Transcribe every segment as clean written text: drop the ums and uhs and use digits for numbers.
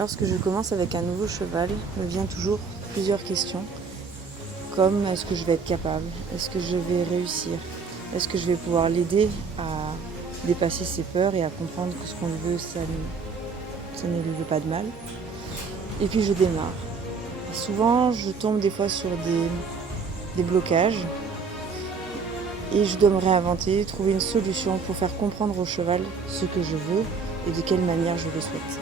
Lorsque je commence avec un nouveau cheval, me vient toujours plusieurs questions, comme est-ce que je vais être capable? Est-ce que je vais réussir? Est-ce que je vais pouvoir l'aider à dépasser ses peurs et à comprendre que ce qu'on veut, ça ne lui veut pas de mal? Et puis je démarre. Et souvent, je tombe des fois sur des blocages et je dois me réinventer, trouver une solution pour faire comprendre au cheval ce que je veux et de quelle manière je le souhaite.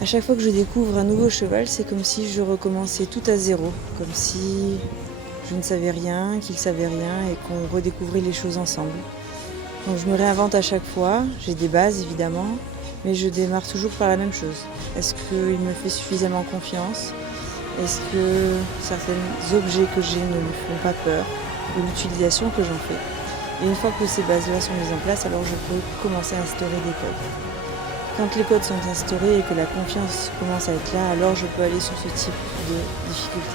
À chaque fois que je découvre un nouveau cheval, c'est comme si je recommençais tout à zéro, comme si je ne savais rien, qu'il savait rien et qu'on redécouvrait les choses ensemble. Donc je me réinvente à chaque fois, j'ai des bases évidemment, mais je démarre toujours par la même chose. Est-ce qu'il me fait suffisamment confiance? Est-ce que certains objets que j'ai ne lui font pas peur? Ou l'utilisation que j'en fais? Et une fois que ces bases-là sont mises en place, alors je peux commencer à instaurer des codes. Quand les codes sont instaurés et que la confiance commence à être là, alors je peux aller sur ce type de difficulté.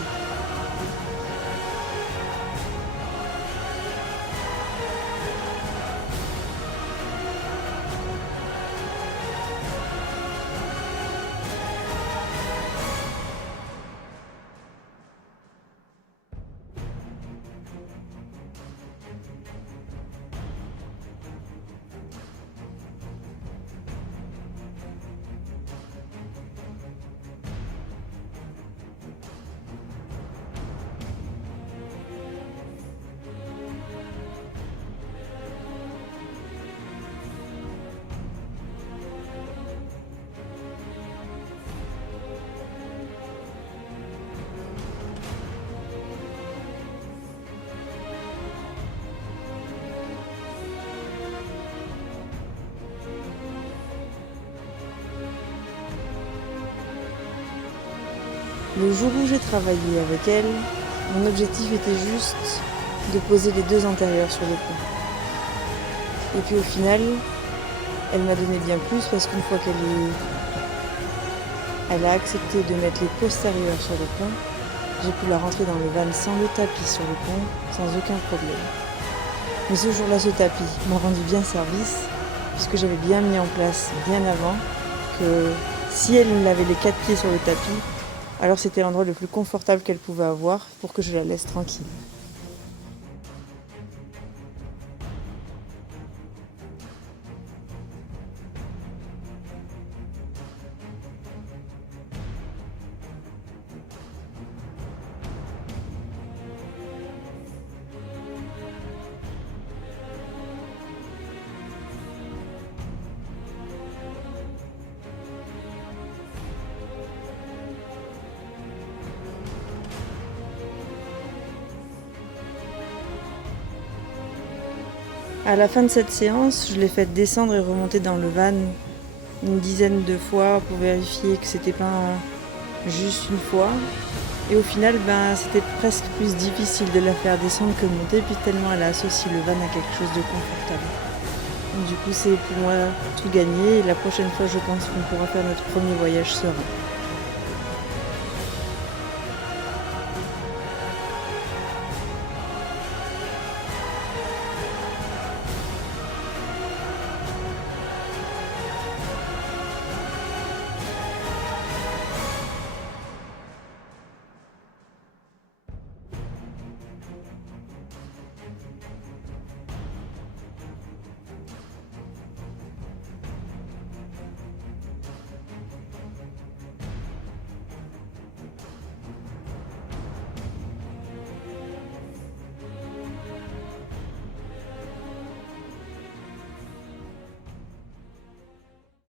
Le jour où j'ai travaillé avec elle, mon objectif était juste de poser les deux antérieurs sur le pont. Et puis au final, elle m'a donné bien plus parce qu'une fois elle a accepté de mettre les postérieurs sur le pont, j'ai pu la rentrer dans le van sans le tapis sur le pont, sans aucun problème. Mais ce jour-là, ce tapis m'a rendu bien service, puisque j'avais bien mis en place bien avant que si elle avait les 4 pieds sur le tapis, alors c'était l'endroit le plus confortable qu'elle pouvait avoir pour que je la laisse tranquille. À la fin de cette séance, je l'ai fait descendre et remonter dans le van une dizaine de fois pour vérifier que c'était pas juste une fois. Et au final, c'était presque plus difficile de la faire descendre que monter, puis tellement elle a associé le van à quelque chose de confortable. Donc, du coup, c'est pour moi tout gagné. Et la prochaine fois, je pense qu'on pourra faire notre premier voyage serein.